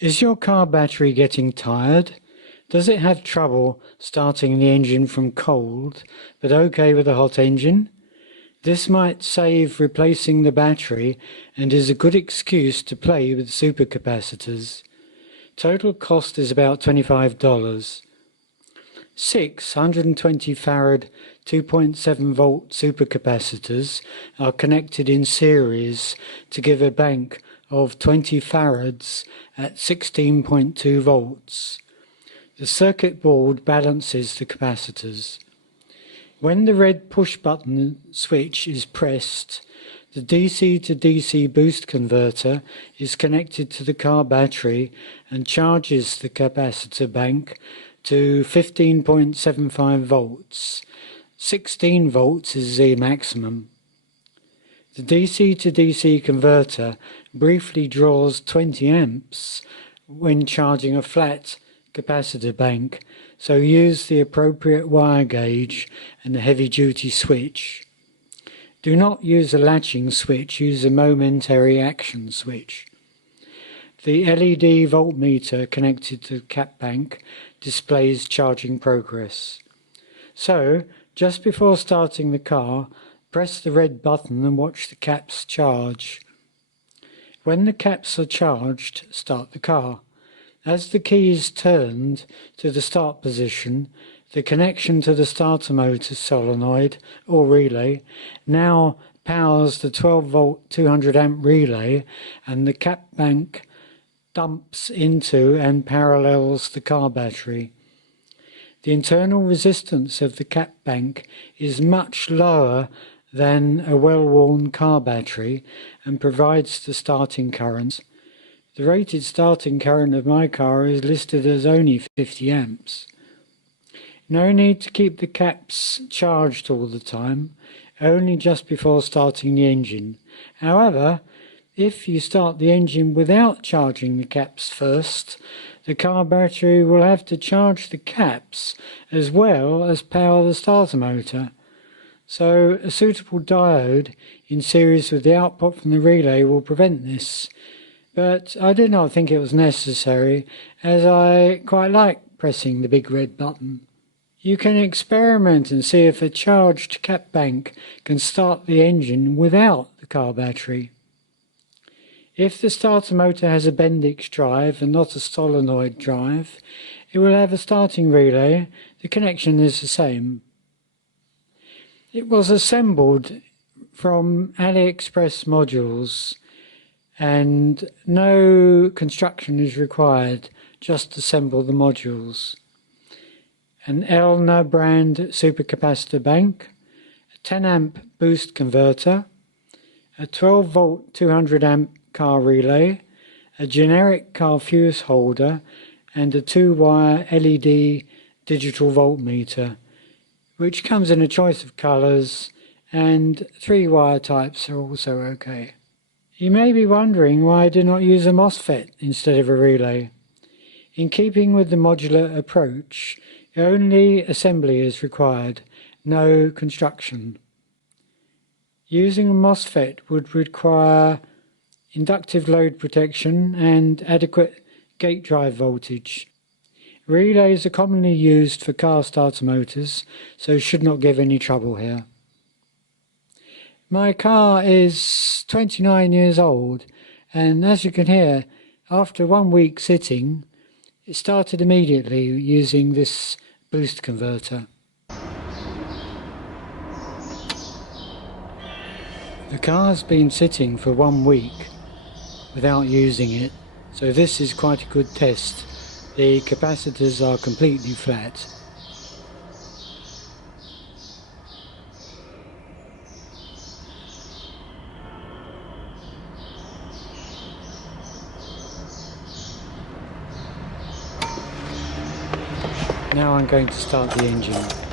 Is your car battery getting tired? Does it have trouble starting the engine from cold, but okay with a hot engine? This might save replacing the battery and is a good excuse to play with super capacitors. Total cost is about $25. 6 120 farad 2.7 volt supercapacitors are connected in series to give a bank of 20 farads at 16.2 volts. The circuit board balances the capacitors. When the red push button switch is pressed, the DC to DC boost converter is connected to the car battery and charges the capacitor bank to 15.75 volts. 16 volts is the maximum. The DC to DC converter briefly draws 20 amps when charging a flat capacitor bank, so use the appropriate wire gauge and a heavy-duty switch. Do not use a latching switch, use a momentary action switch. The LED Voltmeter connected to the cap bank displays charging progress. So, just before starting the car, press the red button and watch the caps charge. When the caps are charged, start the car. As the key is turned to the start position, the connection to the starter motor solenoid or relay now powers the 12 volt 200 amp relay, and the cap bank dumps into and parallels the car battery. The internal resistance of the cap bank is much lower than a well-worn car battery and provides the starting current. The rated starting current of my car is listed as only 50 amps. No need to keep the caps charged all the time, only just before starting the engine. However, if you start the engine without charging the caps first, the car battery will have to charge the caps as well as power the starter motor. So a suitable diode in series with the output from the relay will prevent this. But I did not think it was necessary, as I quite like pressing the big red button. You can experiment and see if a charged cap bank can start the engine without the car battery. If the starter motor has a Bendix drive and not a solenoid drive, it will have a starting relay. The connection is the same. It was assembled from AliExpress modules, and no construction is required, just assemble the modules. An Elna brand supercapacitor bank, a 10 amp boost converter, a 12 volt 200 amp car relay, a generic car fuse holder, and a 2-wire LED digital voltmeter, which comes in a choice of colours, and 3-wire types are also okay. You may be wondering why I did not use a MOSFET instead of a relay. In keeping with the modular approach, only assembly is required, no construction. Using a MOSFET would require inductive load protection and adequate gate drive voltage. Relays are commonly used for car starter motors, so should not give any trouble here. My car is 29 years old, and as you can hear, after 1 week sitting, it started immediately using this boost converter. The car's been sitting for 1 week without using it, so this is quite a good test. The capacitors are completely flat. Now I'm going to start the engine.